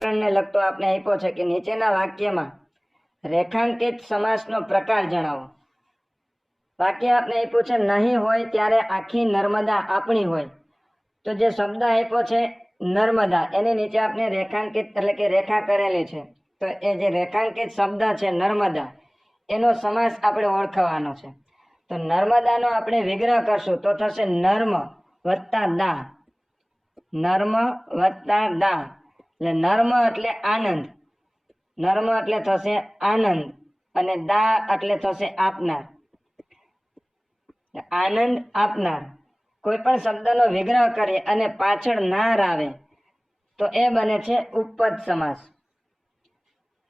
ને લગતો આપણે આપ્યો છે કે નીચેના વાક્યમાં રેખાંકિત સમાસનો પ્રકાર જણાવો. વાક્ય આપણે આપ્યું છે નહીં હોય ત્યારે આખી નર્મદા આપણી હોય. તો જે શબ્દ આપ્યો છે નર્મદા એની નીચે આપણે રેખાંકિત એટલે કે રેખા કરેલી છે. તો એ જે રેખાંકિત શબ્દ છે નર્મદા એનો સમાસ આપણે ઓળખવાનો છે. તો નર્મદાનો આપણે વિગ્રહ કરશું તો થશે નર્મ વત્તા દા. નર્મ વત્તા દા એટલે નર્મ એટલે આનંદ, નર્મ એટલે થશે આનંદ અને દા એટલે થશે આપનાર. આનંદ આપનાર. કોઈ પણ શબ્દનો વિગ્રહ કરીએ અને પાછળ નાર આવે તો એ બને છે ઉપપદ સમાસ.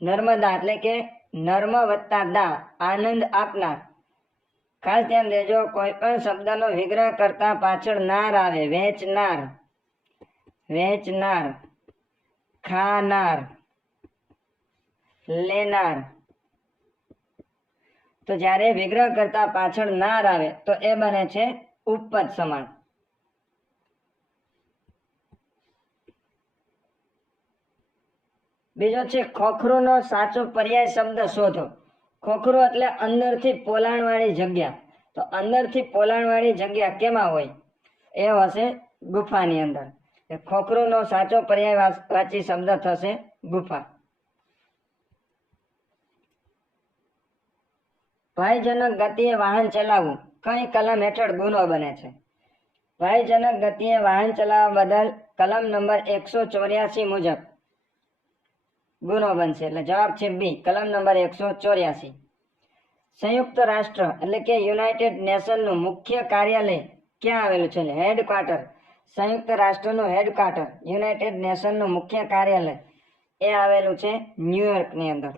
નર્મદા એટલે કે નર્મ વત્તા દા આનંદ આપનાર. ખાસ ધ્યાન દેજો, કોઈ પણ શબ્દનો વિગ્રહ કરતા પાછળ નાર આવે, વેચનાર, વેચનાર, ખાનાર, લેનાર. તો જ્યારે વિગ્રહ કરતા પાછળ નાર આવે તો એ બને છે ઉપપદ સમાસ. બીજો છે ખોખરુનો સાચો પર્યાય શબ્દ શોધો. ખોખરું એટલે અંદરથી પોલાણવાળી જગ્યા. તો અંદરથી પોલાણવાળી જગ્યા કેમાં હોય? એ હશે ગુફાની અંદર. ખોખરુનો સાચો પર્યાયવાચી શબ્દ થશે ગુફા. ભયજનક ગતિએ વાહન ચલાવવું કઈ કલમ હેઠળ ગુનો બને છે? ભયજનક ગતિએ વાહન ચલાવવા બદલ કલમ નંબર 184 મુજબ ગુનો બનશે. એટલે જવાબ છે બી, કલમ નંબર 184. સંયુક્ત રાષ્ટ્ર એટલે કે યુનાઇટેડ નેશનનું મુખ્ય કાર્યાલય ક્યાં આવેલું છે? હેડક્વાર્ટર. સંયુક્ત રાષ્ટ્રનું હેડક્વાર્ટર, યુનાઇટેડ નેશનનું મુખ્ય કાર્યાલય એ આવેલું છે ન્યુયોર્કની અંદર.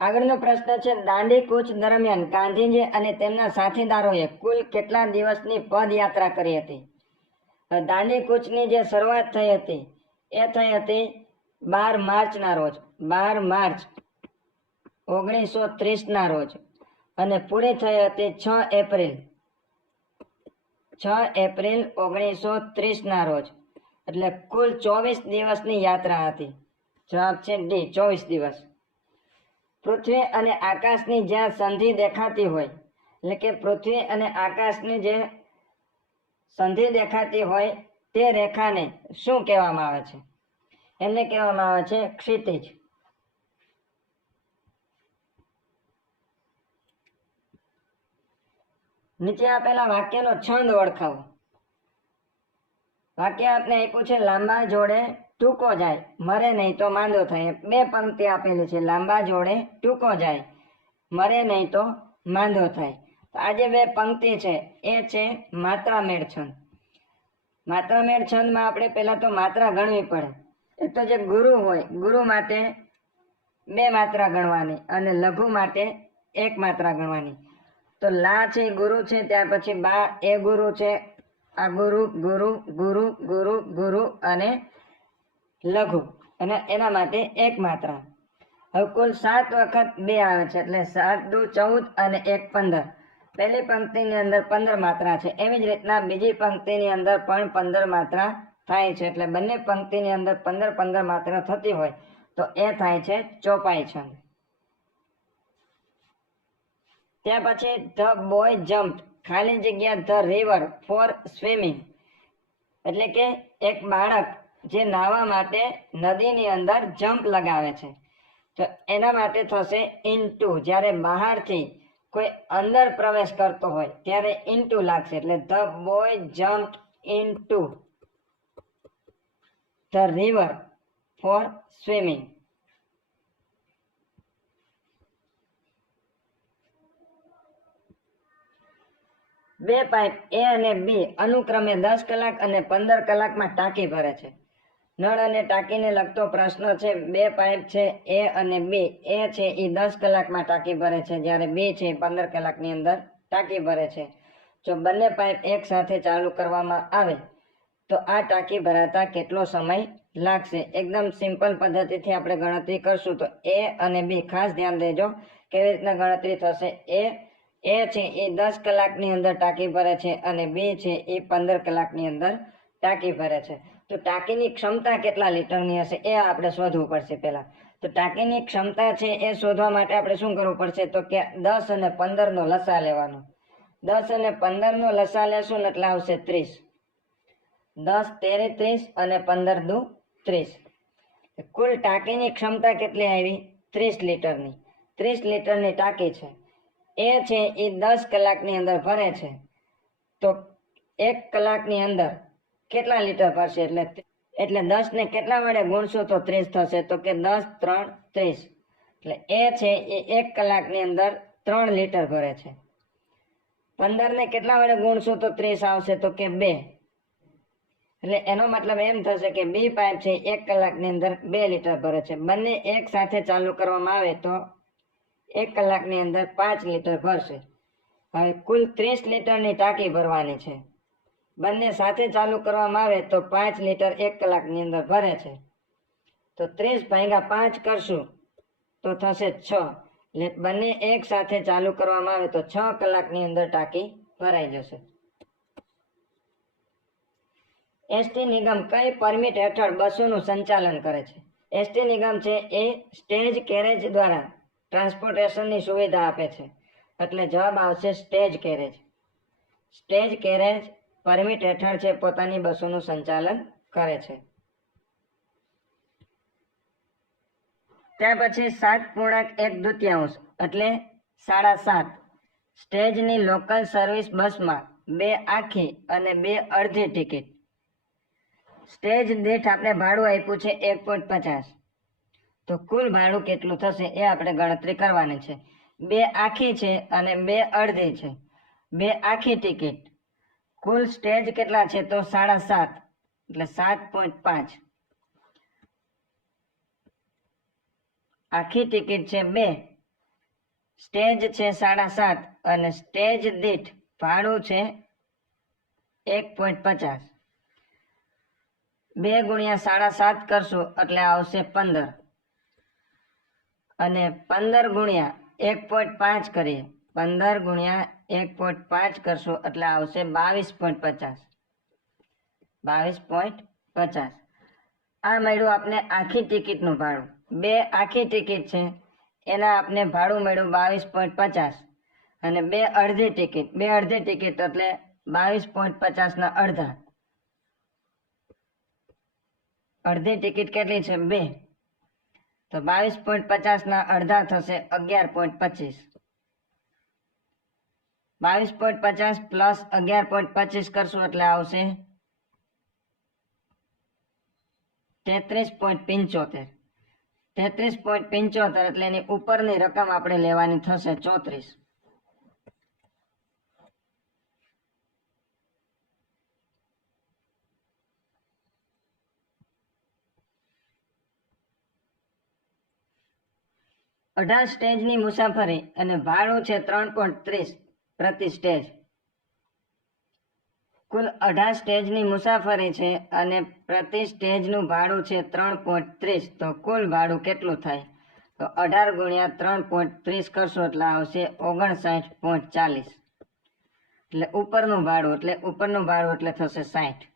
આગળનો પ્રશ્ન છે દાંડી કૂચ દરમિયાન ગાંધીજી અને તેમના સાથીદારોએ કુલ કેટલા દિવસની પદયાત્રા કરી હતી? દાંડી કૂચની જે શરૂઆત થઈ હતી એ થઈ હતી 12 માર્ચના રોજ, 12 માર્ચ 1930ના રોજ અને પૂરી થઈ હતી 6 એપ્રિલ 1930ના રોજ. એટલે કુલ 24 દિવસની યાત્રા હતી. જવાબ છે ડી, 24 દિવસ. પૃથ્વી અને આકાશની જ્યાં સંધિ દેખાતી હોય એટલે કે પૃથ્વી અને આકાશની જે સંધિ દેખાતી હોય તે રેખાને શું કહેવામાં આવે છે? એમને કહેવામાં આવે છે ક્ષિતિજ. નીચે આપેલા વાક્યનો છંદ ઓળખાવો. વાક્ય આપને આપ્યું છે લાંબા જોડે ટૂંકો જાય, મરે નહીં તો માંદો થાય. બે પંક્તિ આપેલી છે, લાંબા જોડે ટૂંકો જાય, મરે નહીં તો માંદો થાય. તો આ જે બે પંક્તિ છે એ છે માત્રામેળ છંદ. માત્રામેળ છંદમાં આપણે પહેલા તો માત્રા ગણવી પડે. એક તો જે ગુરુ હોય, ગુરુ માટે 2 માત્રા ગણવાની અને લઘુ માટે 1 માત્રા ગણવાની. તો લા છે ગુરુ છે, ત્યાર પછી બા એ ગુરુ છે, આ ગુરુ ગુરુ ગુરુ ગુરુ ગુરુ અને લઘુ અને એના માટે 1 માત્રા. હવે કુલ 7 વખત 2 આવે છે એટલે 7 દુ 14 અને 1 15. પહેલી પંક્તિની અંદર 15 માત્રા છે. એવી જ રીતના બીજી પંક્તિની અંદર પણ 15 માત્રા થાય છે. એટલે બંને પંક્તિની અંદર 15 માત્રા થતી હોય તો એ થાય છે ચોપાઈ છંદ. ત્યાર પછી ધ બોય જમ્પ્ડ ખાલી જગ્યા ધ રિવર ફોર સ્વિમિંગ. એટલે કે એક બાળક જે નાહવા માટે નદીની અંદર જમ્પ લગાવે છે તો એના માટે થશે ઇનટુ. જ્યારે બહારથી કોઈ અંદર પ્રવેશ કરતો હોય ત્યારે ઇનટુ લાગશે. એટલે the boy jumped into the river for swimming. બે પાઇપ એ અને બી અનુક્રમે 10 કલાક અને 15 કલાકમાં ટાંકી ભરે છે. નળ અને ટાંકીને લગતો પ્રશ્ન છે. બે પાઇપ છે એ અને બી. એ છે એ 10 કલાકમાં ટાંકી ભરે છે, જ્યારે બી છે 15 કલાકની અંદર ટાંકી ભરે છે. જો બંને પાઇપ એક સાથે ચાલુ કરવામાં આવે તો આ ટાંકી ભરાતા કેટલો સમય લાગશે। એકદમ સિમ્પલ પદ્ધતિથી આપણે ગણતરી કરશું તો એ અને બી ખાસ ધ્યાન દેજો કેવી રીતના ગણતરી થશે। એ છે એ 10 કલાકની અંદર ટાંકી ભરે છે અને બી છે એ 15 કલાકની અંદર ટાંકી ભરે છે। તો ટાંકીની ક્ષમતા કેટલા લીટરની હશે એ આપણે શોધવું પડશે પહેલા। તો ટાંકીની ક્ષમતા છે એ શોધવા માટે આપણે શું કરવું પડશે તો કે 10 અને 15 નો લસા લેવાનો। 10 અને 15 નો લસા લેશું એટલે આવશે 30। 10 તેરી 30 અને 15 દુ 30। કુલ ટાંકીની ક્ષમતા કેટલી આવી 30 લીટરની। 30 લીટરની ટાંકી છે એ છે એ 10 કલાકની અંદર ભરે છે તો 1 કલાકની અંદર કેટલા લીટર ભરશે એટલે 10 ને કેટલા વડે ગુણશું તો 30 થશે તો કે 10 3 30। એટલે એ છે એ 1 કલાકની અંદર 3 લીટર ભરે છે। 15 ને કેટલા વડે ગુણશું તો 30 આવશે તો કે 2। એટલે એનો મતલબ એમ થશે કે બી પાઇપ છે 1 કલાકની અંદર 2 લીટર ભરે છે। બંને એક સાથે ચાલુ કરવામાં આવે તો 1 કલાકની અંદર 5 લીટર ભરશે। હવે કુલ 30 લીટરની ટાંકી ભરવાની છે। બંને સાથે ચાલુ કરવામાં આવે તો 5 લીટર 1 કલાકની અંદર ભરે છે। તો 30 ભાગ્યા 5 કરશું તો થશે 6। એટલે બંને એક સાથે ચાલુ કરવામાં આવે તો 6 કલાકની અંદર ટાંકી ભરાઈ જશે। એસટી નિગમ કઈ પરમિટ હેઠળ બસોનું સંચાલન કરે છે? એસટી નિગમ છે એ સ્ટેજ કેરેજ દ્વારા ટ્રાન્સપોર્ટેશનની સુવિધા આપે છે એટલે જવાબ આવશે stage carriage. Stage carriage permit હેઠળ છે પોતાની બસોનું સંચાલન કરે છે। ત્યાર પછી 7.1/2 એટલે 7.5 સ્ટેજની લોકલ સર્વિસ બસમાં 2 આખી અને 2 અડધી ટિકિટ। સ્ટેજ દીઠ આપણે ભાડું આપ્યું છે 1.50 તો કુલ ભાડું કેટલું થશે એ આપણે ગણતરી કરવાની છે। 2 આખી છે અને 2 અડધી છે। 2 આખી ટિકિટ કુલ સ્ટેજ કેટલા છે તો 7.5 એટલે 7.5 આખી ટિકિટ છે 2 સ્ટેજ છે 7.5 અને સ્ટેજ દીઠ ભાડું છે 1.50 2 ગુણ્યા 7.5 કરશું એટલે આવશે 15 અને 15 ગુણ્યા 1.5 કરીએ 15 ગુણ્યા 1.5 કરશું એટલે આવશે 22.50 22.50 આ મળ્યું આપણે આખી ટિકિટનું ભાડું। 2 આખી ટિકિટ છે એના આપણે ભાડું મળ્યું 22.50 અને 2 અડધી ટિકિટ એટલે 22.50 ના અડધી ટિકિટ કેટલી છે 2 તો 22.50 ના અડધા થશે 11.25 22.50 પ્લસ 11.25 કરશું એટલે આવશે 33.75 33.75 એટલે એની ઉપરની રકમ આપણે લેવાની થશે 34। અઢાર સ્ટેજની મુસાફરી અને ભાડું છે 3.30 પ્રતિ સ્ટેજ। કુલ 18 સ્ટેજની મુસાફરી છે અને પ્રતિ સ્ટેજનું ભાડું છે 3.30 તો કુલ ભાડું કેટલું થાય તો 18 ગુણ્યા 3.30 કરશો એટલે આવશે 59.40 એટલે ઉપરનું ભાડું એટલે થશે 60।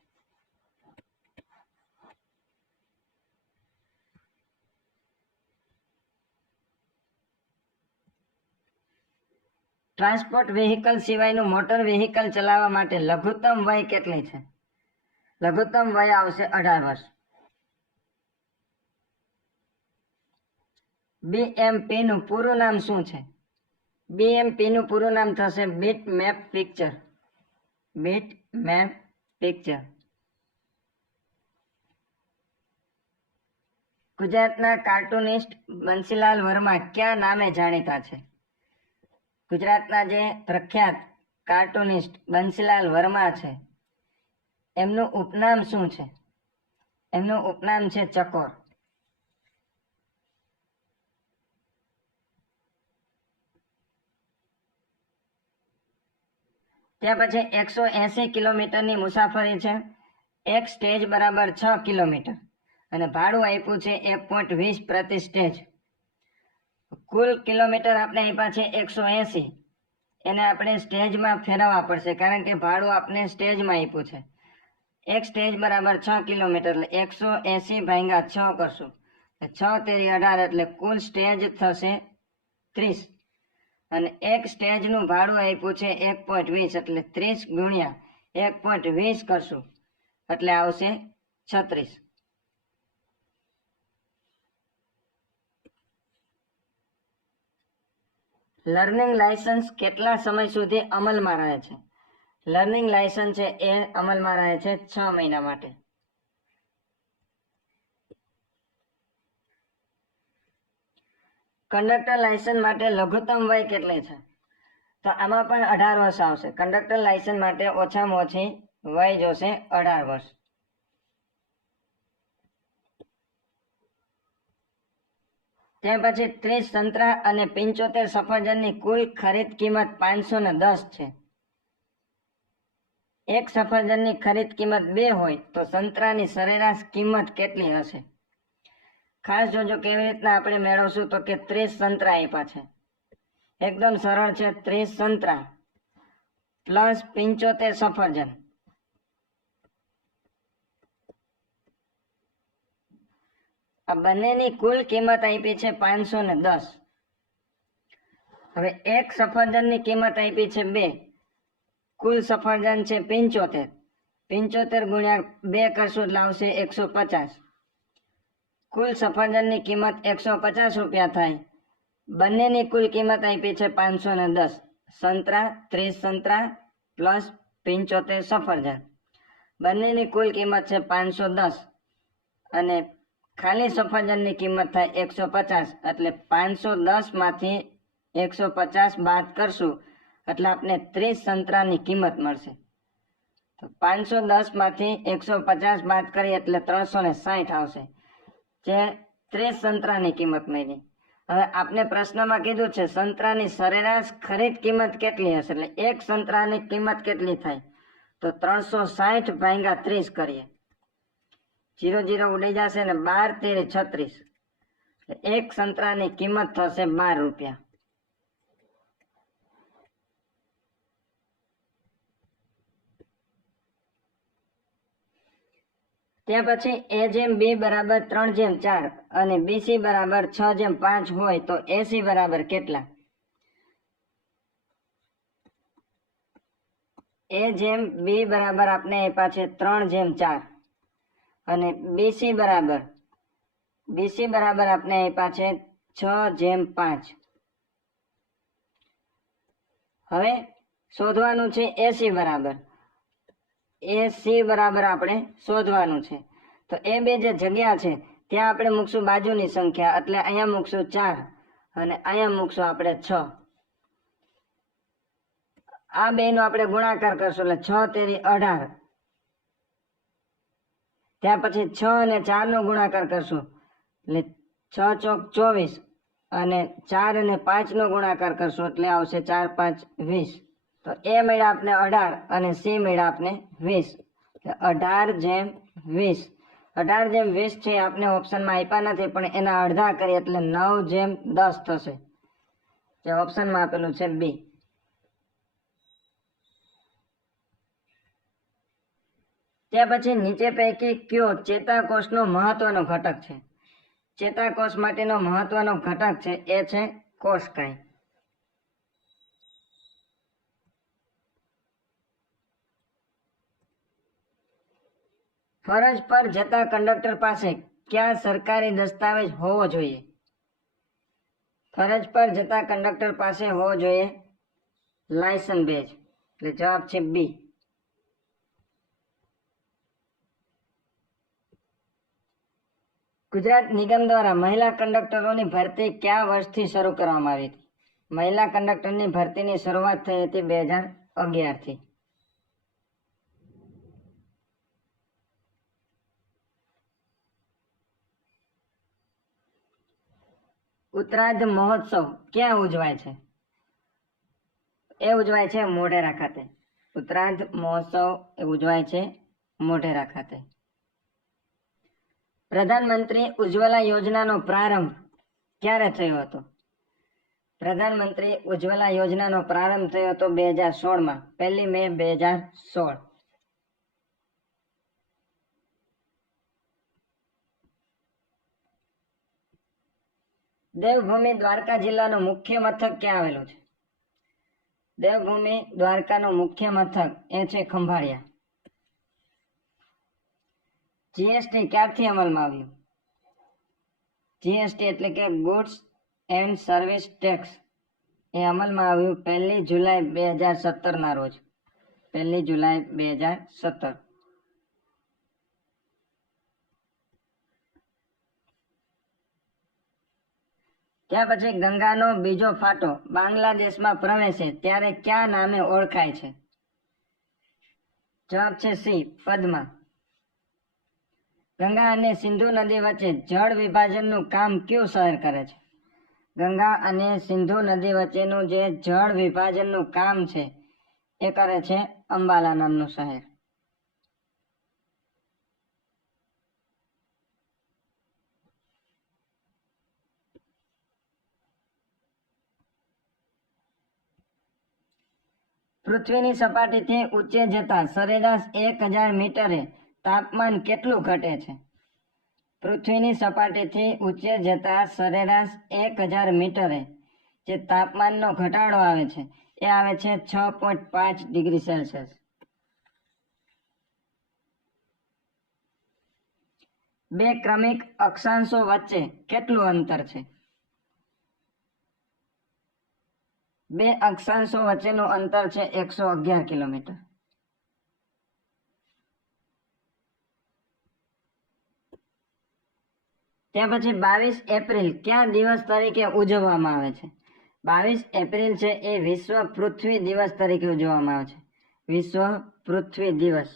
ટ્રાન્સપોર્ટ વ્હીકલ સિવાયનું મોટર વ્હીકલ ચલાવવા માટે લઘુત્તમ વય કેટલી છે? લઘુત્તમ વય આવશે 18 વર્ષ। બીએમપી નું પૂરું નામ શું છે? બીએમપી નું પૂરું નામ થશે bit map picture. Bit map picture. ગુજરાતના કાર્ટૂનિસ્ટ બંસીલાલ વર્મા કયા નામે જાણીતા છે? ગુજરાતના જે પ્રખ્યાત કાર્ટૂનિસ્ટ બંસીલાલ વર્મા છે એમનું ઉપનામ શું છે? એમનું ઉપનામ છે ચકોર। ત્યાં પછી 180 કિલોમીટરની મુસાફરી છે। એક સ્ટેજ બરાબર 6 કિલોમીટર અને ભાડું આપ્યું છે 1.20 પ્રતિ સ્ટેજ. કુલ કિલોમીટર આપણે આપ્યા છે 180. એને આપણે સ્ટેજમાં ફેરવવા પડશે કારણ કે ભાડું આપણે સ્ટેજમાં આપ્યું છે. એક સ્ટેજ બરાબર 6 કિલોમીટર એટલે 180 ભાગ્યા 6 કરશું. 6 તેરી 18 એટલે કુલ સ્ટેજ થશે 30. અને એક સ્ટેજનું ભાડું આપ્યું છે 1.20 એટલે 30 ગુણ્યા 1.20 કરશું એટલે આવશે 36. લર્નિંગ લાયસન્સ કેટલા સમય સુધી અમલમાં રહે છે? લર્નિંગ લાયસન્સ છે એ અમલમાં રહે છે 6 મહિના માટે. કંડક્ટર લાયસન્સ માટે લઘુત્તમ વય કેટલી છે? તો આમાં પણ 18 વર્ષ આવશે. કંડક્ટર લાયસન્સ માટે ઓછામાં ઓછી વય જોશે 18 વર્ષ. ત્યાર પછી 30 સંતરા અને 75 સફરજનની કુલ ખરીદ કિંમત 510 છે. એક સફરજનની ખરીદ કિંમત 2 હોય તો સંતરાની સરેરાશ કિંમત કેટલી હશે? ખાસ જોજો કેવી રીતના આપણે મેળવશું તો કે 30 સંતરા આપ્યા છે. એકદમ સરળ છે. 30 સંતરા પ્લસ 75 સફરજન. આ બંનેની કુલ કિંમત આપી છે 510. હવે એક સફરજનની કિંમત આપી છે 2. કુલ સફરજન છે 75. 75 ગુણ્યા 2 કરશું એટલે આવશે 150. કુલ સફરજનની કિંમત 150 રૂપિયા થાય. બંનેની કુલ કિંમત આપી છે 510. સંતરા 30 સંતરા પ્લસ 75 સફરજન. બંનેની કુલ કિંમત છે 510 અને ખાલી સફરજનની કિંમત થાય 150 એટલે 510 માંથી 150 બાદ કરશું એટલે આપણે 30 સંતરાની કિંમત મળશે. તો 510 માંથી 150 બાદ કરીએ એટલે 360 આવશે, જે 30 સંતરાની કિંમત મળી. હવે આપણે પ્રશ્નમાં કીધું છે સંતરાની સરેરાશ ખરીદ કિંમત કેટલી હશે, એટલે એક સંતરાની કિંમત કેટલી થાય તો 360 ભાગ્યા 30 કરીએ. 0 0 ઉડી જશે ને 12 તેરી 36. એક સંતરાની કિંમત થશે 12 રૂપિયા. ત્યાં પછી A/B બરાબર 3/4 અને BC બરાબર 6/5 હોય તો AC બરાબર કેટલા? A/B બરાબર આપણે આપ્યા છે 3/4 અને BC બરાબર આપણે આપ્યા છે 6/5. હવે શોધવાનું છે AC બરાબર. AC બરાબર આપણે શોધવાનું છે. તો એ બે જે જગ્યા છે ત્યાં આપણે મૂકશું બાજુની સંખ્યા, એટલે અહીંયા મૂકશું 4 અને અહીંયા મૂકશું આપણે 6. આ બેનો આપણે ગુણાકાર કરશું એટલે 6 તેરી 18. ત્યાર પછી 6 અને 4 નો ગુણાકાર કરશું એટલે 6 ચોક 24 અને 4 અને 5 નો ગુણાકાર કરશું એટલે આવશે 4 5 20. તો એ મળ્યા આપણે 18 અને C મળ્યા આપણે 20. 18/20. 18/20 છે આપણે ઓપ્શનમાં આપ્યા નથી પણ એના અડધા કરીએ એટલે 9/10 થશે, જે ઓપ્શનમાં આપેલું છે B. ત્યાર પછી નીચે પૈકી કયો ચેતાકોષનો મહત્વનો ઘટક છે? ચેતાકોષ માટેનો મહત્વનો ઘટક છે એ છે કોષકાય. ફરજ પર જતા કંડક્ટર પાસે કયા સરકારી દસ્તાવેજ હોવો જોઈએ? ફરજ પર જતા કંડક્ટર પાસે હોવો જોઈએ લાયસન્સ બેજ, એટલે જવાબ છે B. ગુજરાત નિગમ દ્વારા મહિલા કંડક્ટરોની ભરતી કયા વર્ષથી શરૂ કરવામાં આવી હતી? મહિલા કંડક્ટરની ભરતીની શરૂઆત થઈ હતી 2011 થી. ઉત્તરાર્ધ મહોત્સવ ક્યાં ઉજવાય છે? એ ઉજવાય છે મોઢેરા ખાતે. ઉત્તરાર્ધ મહોત્સવ એ ઉજવાય છે મોઢેરા ખાતે. પ્રધાનમંત્રી ઉજ્જવલા યોજનાનો પ્રારંભ ક્યારે થયો હતો? પ્રધાનમંત્રી ઉજ્જવલા યોજનાનો પ્રારંભ થયો હતો 2016માં, 1 મે 2016. દેવભૂમિ દ્વારકા જિલ્લાનું મુખ્ય મથક ક્યાં આવેલું છે? દેવભૂમિ દ્વારકાનું મુખ્ય મથક એ છે ખંભાળિયા. જીએસટી ક્યારથી અમલમાં આવ્યું? જીએસટી એટલે કે ગુડ્સ એન્ડ સર્વિસ ટેક્સ એ અમલમાં આવ્યું 1 જુલાઈ 2017ના રોજ. 1 જુલાઈ 2017. ત્યાર પછી ગંગાનો બીજો ફાટો બાંગ્લાદેશમાં પ્રવેશે ત્યારે કયા નામે ઓળખાય છે? જવાબ છે સી, પદ્મા. ગંગા અને સિંધુ નદી વચ્ચે જળ વિભાજનનું કામ કયું શહેર કરે છે? ગંગા અને સિંધુ નદી વચ્ચેનું જે જળ વિભાજનનું કામ છે એ કરે છે અંબાલા નામનું શહેર. પૃથ્વીની સપાટીથી ઊંચે જતા સરેરાશ 1000 મીટરે તાપમાન કેટલું ઘટે છે? પૃથ્વીની સપાટીથી ઊંચે જતા સરેરાશ 1000 મીટરે જે તાપમાનનો ઘટાડો આવે છે એ આવે છે 6.5 ડિગ્રી સેલ્સિયસ. બે ક્રમિક અક્ષાંશો વચ્ચે કેટલું અંતર છે? બે અક્ષાંશો વચ્ચેનું અંતર છે 111 કિલોમીટર. ત્યાર પછી 22 એપ્રિલ કયા દિવસ તરીકે ઉજવવામાં આવે છે? 22 એપ્રિલ છે એ વિશ્વ પૃથ્વી દિવસ તરીકે ઉજવવામાં આવે છે. વિશ્વ પૃથ્વી દિવસ.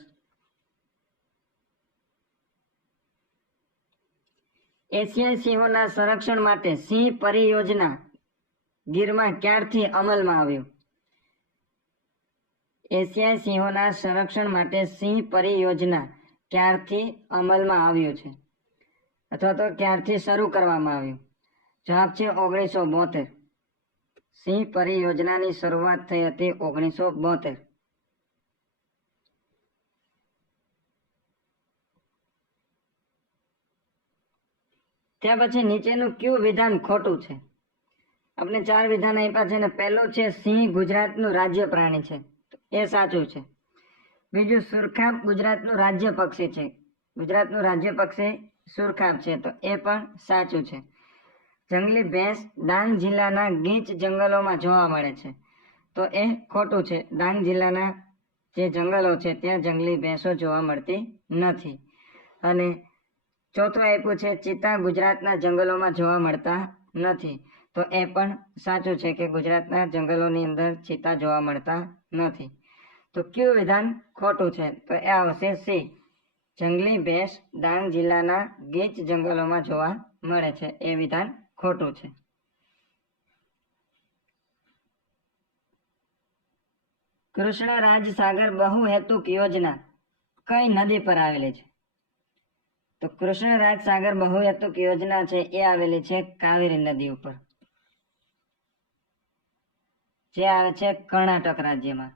એશિયાઈ સિંહોના સંરક્ષણ માટે સિંહ પરિયોજના ગીરમાં ક્યારથી અમલમાં આવ્યું? એશિયાઈ સિંહોના સંરક્ષણ માટે સિંહ પરિયોજના ક્યારથી અમલમાં આવ્યું છે અથવા તો ક્યારથી શરૂ કરવામાં આવ્યું? જવાબ છે 1972. સિંહ પરિયોજનાની શરૂઆત થઈ હતી 1972. ત્યાર પછી નીચેનું કયું વિધાન ખોટું છે? આપણે 4 વિધાન આપ્યા છે ને પહેલું છે સિંહ ગુજરાતનું રાજ્ય પ્રાણી છે, એ સાચું છે. બીજું સુરખાબ ગુજરાતનું રાજ્ય પક્ષી છે, ગુજરાતનું રાજ્ય પક્ષી સુરખાબ છે, તો એ પણ સાચું છે. જંગલી ભેંસ ડાંગ જિલ્લાના ગીચ જંગલોમાં જોવા મળે છે, તો એ ખોટું છે. ડાંગ જિલ્લાના જે જંગલો છે ત્યાં જંગલી ભેંસો જોવા મળતી નથી. અને ચોથું આપ્યું છે ચિત્તા ગુજરાતના જંગલોમાં જોવા મળતા નથી, તો એ પણ સાચું છે કે ગુજરાતના જંગલોની અંદર ચિત્તા જોવા મળતા નથી. તો કયું વિધાન ખોટું છે? તો એ આવશે સી, જંગલી ભેંસ ડાંગ જિલ્લાના ગીચ જંગલોમાં જોવા મળે છે, એ વિધાન ખોટું છે. કૃષ્ણરાજ સાગર બહુહેતુક યોજના કઈ નદી પર આવેલી છે? તો કૃષ્ણરાજ સાગર બહુહેતુક યોજના છે એ આવેલી છે કાવેરી નદી ઉપર, જે આવે છે કર્ણાટક રાજ્યમાં.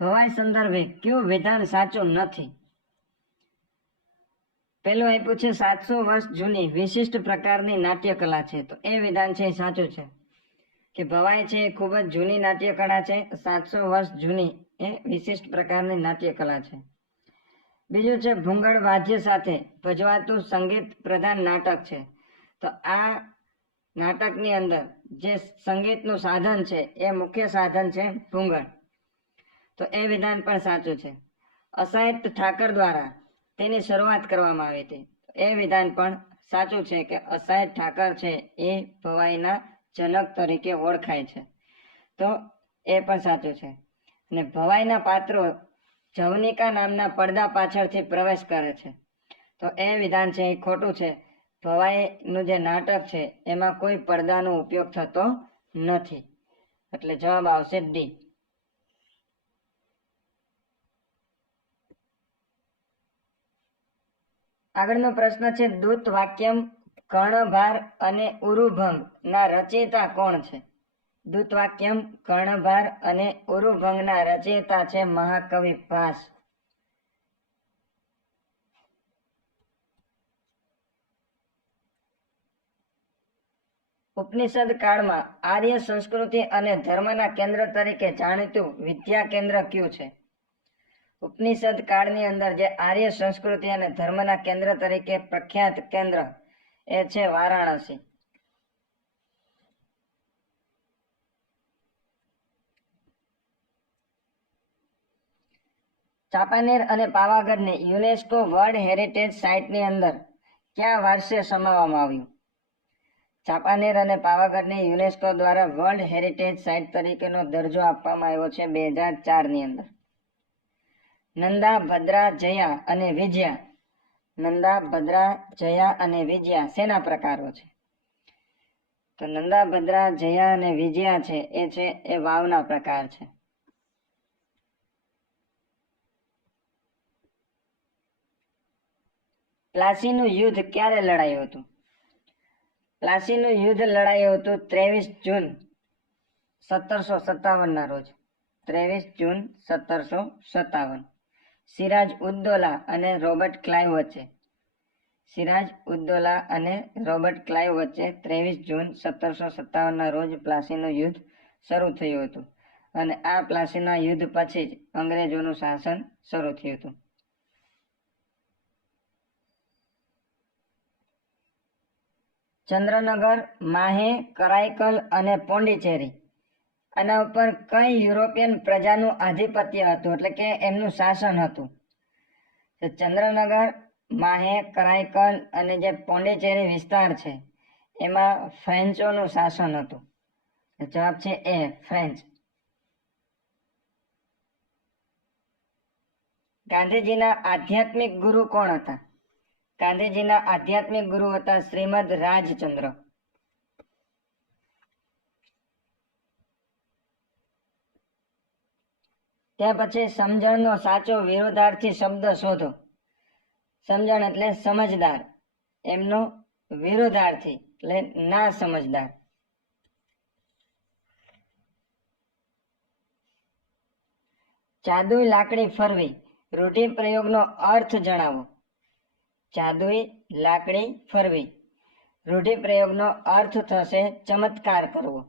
ભવાઈ સંદર્ભે કયું વિધાન સાચું નથી? પેલું આપ્યું છે 700 વર્ષ જૂની વિશિષ્ટ પ્રકારની નાટ્યકલા છે, તો એ વિધાન છે સાચું છે કે ભવાઈ છે એ ખૂબ જ જૂની નાટ્યકળા છે. 700 વર્ષ જૂની એ વિશિષ્ટ પ્રકારની નાટ્યકલા છે. બીજું છે ભૂંગળ વાદ્ય સાથે ભજવાતું સંગીત પ્રધાન નાટક છે, તો આ નાટકની અંદર જે સંગીતનું સાધન છે એ મુખ્ય સાધન છે ભૂંગળ, તો એ વિધાન પણ સાચું છે. અસાહિત્ય ઠાકર દ્વારા તેની શરૂઆત કરવામાં આવી હતી, એ વિધાન પણ સાચું છે કે અસાહિત્ય ઠાકર છે એ ભવાઈના જનક તરીકે ઓળખાય છે, તો એ પણ સાચું છે. અને ભવાઈના પાત્રો જવનિકા નામના પડદા પાછળથી પ્રવેશ કરે છે, તો એ વિધાન છે એ ખોટું છે. ભવાઈનું જે નાટક છે એમાં કોઈ પડદાનો ઉપયોગ થતો નથી, એટલે જવાબ આવશે ડી. આગળનો પ્રશ્ન છે દૂત વાક્યમ કર્ણભાર અને ઉરુભંગ ના રચયિતા કોણ છે? દૂત વાક્યમ કર્ણભાર અને ઉરુભંગ ના રચયિતા છે મહાકવિ ભાસ. ઉપનિષદ કાળમાં આર્ય સંસ્કૃતિ અને ધર્મના કેન્દ્ર તરીકે જાણીતું વિદ્યા કેન્દ્ર કયું છે? ઉપનિષદ કાળની અંદર જે આર્ય સંસ્કૃતિ અને ધર્મના કેન્દ્ર તરીકે પ્રખ્યાત કેન્દ્ર એ છે વારાણસી. ચાંપાનેર અને પાવાગઢને યુનેસ્કો વર્લ્ડ હેરિટેજ સાઇટની અંદર કયા વર્ષે સમાવવામાં આવ્યું? ચાંપાનેર અને પાવાગઢને યુનેસ્કો દ્વારા વર્લ્ડ હેરિટેજ સાઇટ તરીકેનો દરજ્જો આપવામાં આવ્યો છે 2004ની અંદર. નંદા, ભદ્રા, જયા અને વિજયા. નંદા, ભદ્રા, જયા અને વિજયા શેના પ્રકારો છે? તો નંદા, ભદ્રા, જયા અને વિજયા છે એ વાવના પ્રકાર છે. પ્લાસીનું યુદ્ધ ક્યારે લડાયું હતું? પ્લાસીનું યુદ્ધ લડાયું હતું 23 જૂન 1757 ના રોજ. 23 જૂન 1757. સિરાજ ઉદ્દૌલા અને રોબર્ટ ક્લાઇવ વચ્ચે. સિરાજ ઉદ્દૌલા અને રોબર્ટ ક્લાઇવ વચ્ચે 23 જૂન 1757 ના રોજ પ્લાસીનું યુદ્ધ શરૂ થયું હતું અને આ પ્લાસીના યુદ્ધ પછી જ અંગ્રેજોનું શાસન શરૂ થયું હતું. ચંદ્રનગર, માહે, કરાઈકલ અને પોંડિચેરી આના ઉપર કઈ યુરોપિયન પ્રજાનું આધિપત્ય હતું, એટલે કે એમનું શાસન હતું? તો ચંદ્રનગર, માહે, કરાઈકલ અને જે પોંડિચેરી વિસ્તાર છે એમાં ફ્રેન્ચોનું શાસન હતું. જવાબ છે એ ફ્રેન્ચ. ગાંધીજીના આધ્યાત્મિક ગુરુ કોણ હતા? ગાંધીજીના આધ્યાત્મિક ગુરુ હતા શ્રીમદ રાજચંદ્ર. ત્યાર પછી સમજણનો સાચો વિરોધાર્થી શબ્દ શોધો. સમજણ એટલે સમજદાર, એમનો વિરોધાર્થી એટલે ના સમજદાર. જાદુઈ લાકડી ફરવી રૂઢિપ્રયોગનો અર્થ જણાવો. જાદુઈ લાકડી ફરવી રૂઢિપ્રયોગનો અર્થ થશે ચમત્કાર કરવો.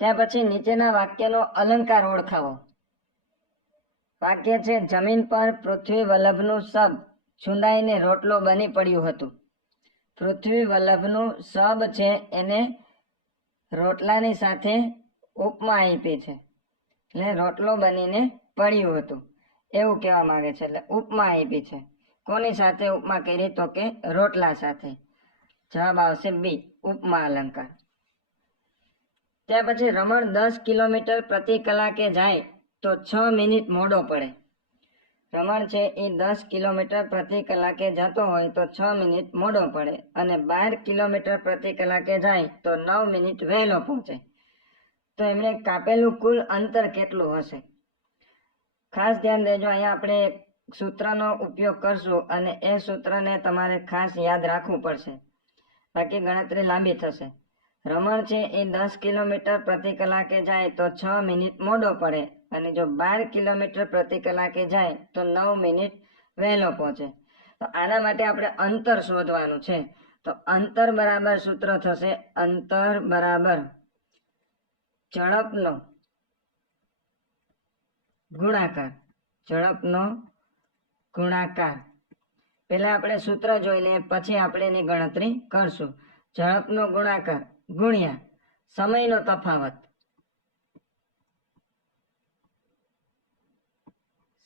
ત્યાર પછી નીચેના વાક્યનો અલંકાર ઓળખાવો. વાક્ય છે જમીન પર પૃથ્વી વલ્લભનું સબ છુંદાઈને રોટલો બની પડ્યું હતું. પૃથ્વી વલ્લભનું સબ છે એને રોટલાની સાથે ઉપમા આપી છે, એટલે રોટલો બનીને પડ્યું હતું એવું કહેવા માંગે છે, એટલે ઉપમા આપી છે. કોની સાથે ઉપમા કરી? તો કે રોટલા સાથે. જવાબ આવશે બી, ઉપમા અલંકાર. ત્યાર પછી રમણ 10 કિલોમીટર પ્રતિ કલાકે જાય તો 6 મિનિટ મોડો પડે. રમણ છે એ 10 કિલોમીટર પ્રતિ કલાકે જતો હોય તો 6 મિનિટ મોડો પડે અને 12 કિલોમીટર પ્રતિ કલાકે જાય તો 9 મિનિટ વહેલો પહોંચે. તો એમણે કાપેલું કુલ અંતર કેટલું હશે? ખાસ ધ્યાન દેજો, અહીંયા આપણે સૂત્રનો ઉપયોગ કરશું અને એ સૂત્રને તમારે ખાસ યાદ રાખવું પડશે, બાકી ગણતરી લાંબી થશે. રમણ છે એ 10 કિલોમીટર પ્રતિ કલાકે જાય તો 6 મિનિટ મોડો પડે અને જો 12 કિલોમીટર પ્રતિ કલાકે જાય તો 9 મિનિટ વહેલો પહોંચે. તો આના માટે આપણે અંતર શોધવાનું છે. તો અંતર બરાબર સૂત્ર થશે અંતર બરાબર ઝડપનો ગુણાકાર. ઝડપનો ગુણાકાર. પહેલા આપણે સૂત્ર જોઈ લઈએ, પછી આપણે એની ગણતરી કરશું. ઝડપનો ગુણાકાર ગુણ્યા સમયનો તફાવત.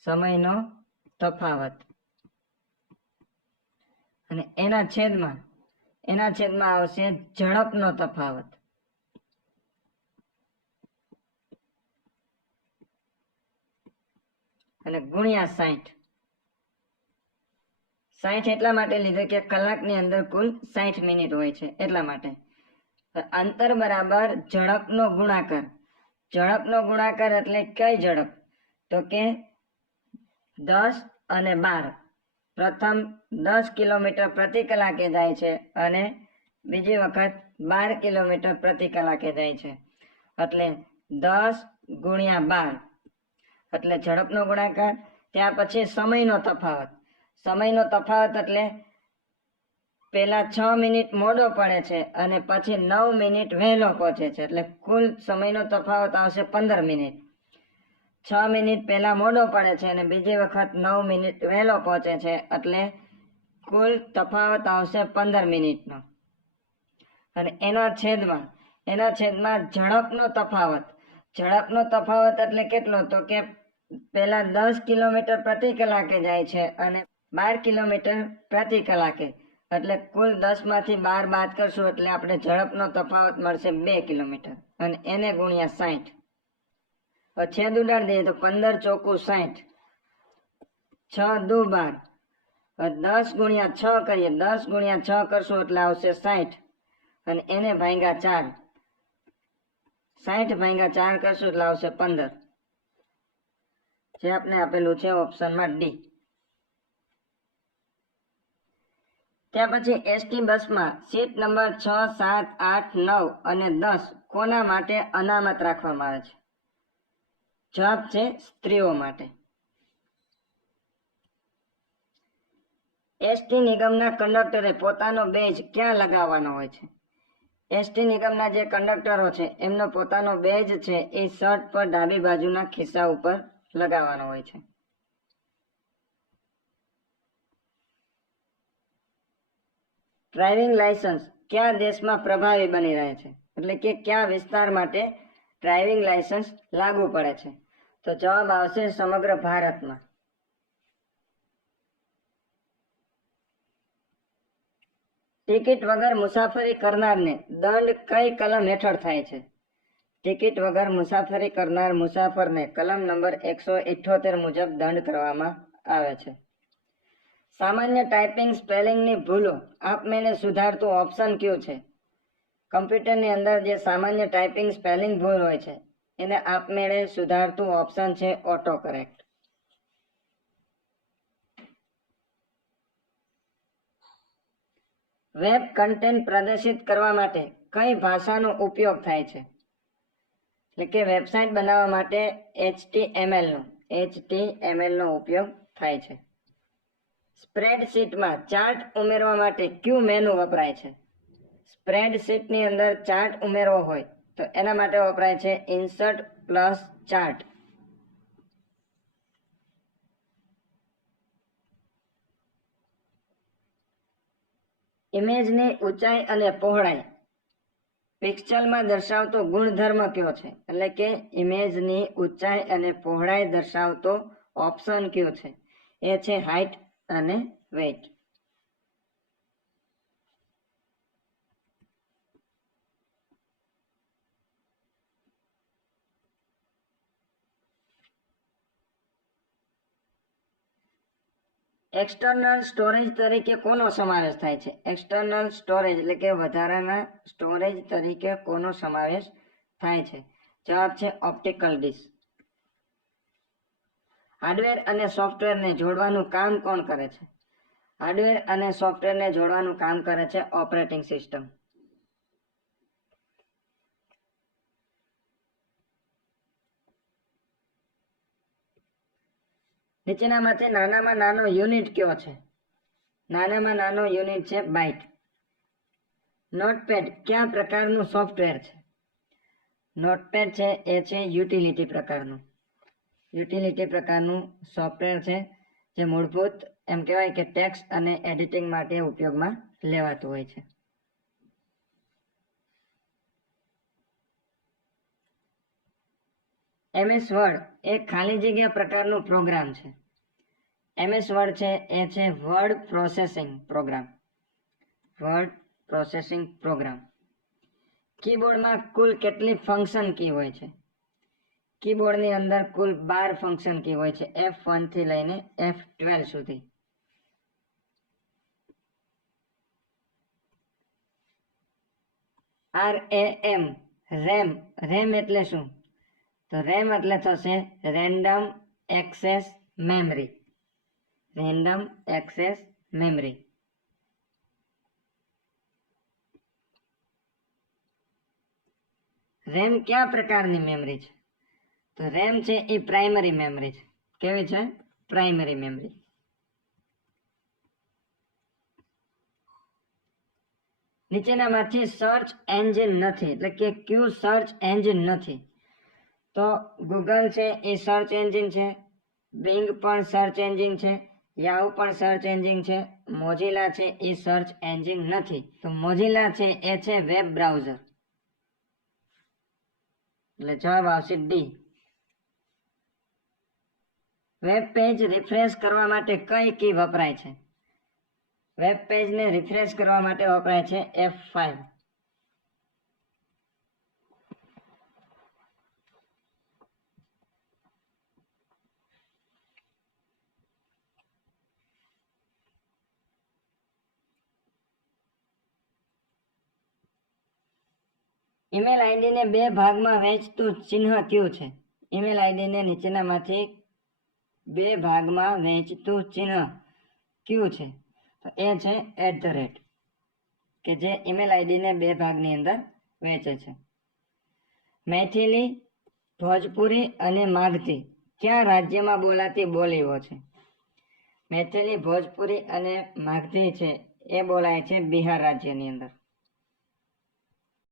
સમયનો તફાવત અને એના છેદમાં આવશે ઝડપનો તફાવત. અને ગુણ્યા 60. 60 એટલા માટે લીધું કે કલાકની અંદર કુલ 60 મિનિટ હોય છે એટલા માટે. અંતર બરાબર ઝડપનો ગુણાકાર. ઝડપનો ગુણાકાર એટલે કઈ ઝડપ? તો કે 10 અને 12. પ્રથમ 10 કિલોમીટર પ્રતિ કલાકે જાય છે અને બીજી વખત 12 કિલોમીટર પ્રતિ કલાકે જાય છે. એટલે 10 ગુણ્યા 12 એટલે ઝડપનો ગુણાકાર. ત્યાર પછી સમયનો તફાવત. સમયનો તફાવત એટલે પહેલા 6 મિનિટ મોડો પડે છે અને પછી 9 મિનિટ વહેલો પહોંચે છે, એટલે કુલ સમયનો તફાવત આવશે 15 મિનિટ. 6 મિનિટ પહેલા મોડો પડે છે અને બીજી વખત 9 મિનિટ વહેલો પહોંચે છે, એટલે કુલ તફાવત આવશે 15 મિનિટનો. અને એના છેદમાં ઝડપનો તફાવત. ઝડપનો તફાવત એટલે કેટલો? તો કે પહેલા 10 કિલોમીટર પ્રતિ કલાકે જાય છે અને 12 કિલોમીટર પ્રતિ કલાકે, એટલે કુલ 10 માંથી 12 બાદ કરશું એટલે આપણે ઝડપનો તફાવત મળશે 2 કિલોમીટર અને એને ગુણ્યા 60. છેદ ઉડાડી દઈએ તો 15 ચોકું 60, 6 દુ 12. 10 ગુણ્યા 6 કરીએ, 10 ગુણ્યા 6 કરશું એટલે આવશે 60 અને એને ભાગ્યા 4. 60 ભાગ્યા 4 કરશું એટલે આવશે 15, જે આપણે આપેલું છે ઓપ્શનમાં ડી. ત્યાર પછી એસટી બસમાં સીટ નંબર 6, 7, 8, 9 અને 10 કોના માટે અનામત રાખવામાં આવે છે? જવાબ છે સ્ત્રીઓ માટે. એસટી નિગમના કંડક્ટરે પોતાનો બેજ ક્યાં લગાવવાનો હોય છે? એસટી નિગમના જે કંડક્ટરો છે એમનો પોતાનો બેજ છે એ શર્ટ પર ડાબી બાજુના ખિસ્સા ઉપર લગાવવાનો હોય છે. ડ્રાઇવિંગ લાયસન્સ કયા દેશમાં પ્રભાવી બની રહે છે? એટલે કે કયા વિસ્તાર માટે ડ્રાઇવિંગ લાયસન્સ લાગુ પડે છે? તો જવાબ આવશે સમગ્ર ભારતમાં. ટિકિટ વગર મુસાફરી કરનારને દંડ કઈ કલમ હેઠળ થાય છે? ટિકિટ વગર મુસાફરી કરનાર મુસાફરને કલમ નંબર 178 મુજબ દંડ કરવામાં આવે છે. સામાન્ય ટાઈપિંગ સ્પેલિંગની ભૂલો આપમેળે સુધારતું ઓપ્શન કયું છે? કમ્પ્યુટરની અંદર જે સામાન્ય ટાઈપિંગ સ્પેલિંગ ભૂલ હોય છે એને આપમેળે સુધારતું ઓપ્શન છે ઓટો કરેક્ટ. વેબ કન્ટેન્ટ પ્રદર્શિત કરવા માટે કઈ ભાષાનો ઉપયોગ થાય છે? એટલે કે વેબસાઇટ બનાવવા માટે HTML નો ઉપયોગ થાય છે. સ્પ્રેડશીટમાં ચાર્ટ ઉમેરવા માટે કયું મેનુ વપરાય છે? સ્પ્રેડશીટની અંદર ચાર્ટ ઉમેરવો હોય તો એના માટે વપરાય છે ઇન્સર્ટ પ્લસ ચાર્ટ. ઇમેજની ઊંચાઈ અને પહોળાઈ પિક્સેલમાં દર્શાવતો ગુણધર્મ કયો છે? એટલે કે ઇમેજની ઊંચાઈ અને પહોળાઈ દર્શાવતો ઓપ્શન કયો છે? એ છે હાઇટ અને વેઇટ. એક્સટર્નલ સ્ટોરેજ તરીકે કોનો સમાવેશ થાય છે? એક્સટર્નલ સ્ટોરેજ એટલે કે વધારાના સ્ટોરેજ તરીકે કોનો સમાવેશ થાય છે? જવાબ છે ઓપ્ટિકલ ડિસ્ક. હાર્ડવેર અને સોફ્ટવેરને જોડવાનું કામ કોણ કરે છે? હાર્ડવેર અને સોફ્ટવેરને જોડવાનું કામ કરે છે ઓપરેટિંગ સિસ્ટમ. નીચેનામાંથી નાનામાં નાનો યુનિટ કયો છે? નાનામાં નાનો યુનિટ છે બાઇટ. નોટપેડ કયા પ્રકારનું સોફ્ટવેર છે? નોટપેડ છે એ છે યુટિલિટી પ્રકારનું સોફ્ટવેર છે, જે મૂળભૂત એમ કહેવાય કે ટેક્સ્ટ અને એડિટિંગ માટે ઉપયોગમાં લેવાતું હોય છે. MS વર્ડ એ ખાલી જગ્યા પ્રકારનું પ્રોગ્રામ છે. MS વર્ડ છે એ છે વર્ડ પ્રોસેસિંગ પ્રોગ્રામ. કીબોર્ડમાં કુલ કેટલી ફંક્શન કી હોય છે? કીબોર્ડની અંદર કુલ 12 ફંક્શન કી હોય છે, F1 થી લઈને F12 સુધી. RAM એટલે શું? તો રેમ એટલે થશે random access memory. Random access memory. RAM કયા પ્રકારની મેમરી છે? તો રેમ છે એ પ્રાઇમરી મેમરી છે. કેવી છે? Primary memory. નીચેનામાંથી સર્ચ એન્જિન નથી, એટલે કે ક્યુ સર્ચ એન્જિન નથી? તો ગૂગલ છે એ સર્ચ એન્જિન છે, બિંગ પણ સર્ચ એન્જિન છે, યાહુ પણ સર્ચ એન્જિન છે, મોઝિલા છે એ સર્ચ એન્જિન નથી. તો મોઝિલા છે એ છે વેબ બ્રાઉઝર. એટલે જવાબ આવશે ડી. વેબ પેજ રિફ્રેશ કરવા માટે કઈ કી વપરાય છે? વેબ પેજને રિફ્રેશ કરવા માટે વપરાય છે F5. ઈમેલ આઈડીને બે ભાગમાં વહેંચતું ચિહ્ન કયું છે? ઈમેલ આઈડીને નીચેનામાંથી બે ભાગમાં વહેંચતું ચિહ્ન કયું છે? તો એ છે @ કે જે ઈમેલ આઈડીને બે ભાગની અંદર વહેંચે છે. મૈથિલી, ભોજપુરી અને માગધી કયા રાજ્યમાં બોલાતી બોલીઓ છે? મૈથિલી, ભોજપુરી અને માગધી છે એ બોલાય છે બિહાર રાજ્યની અંદર.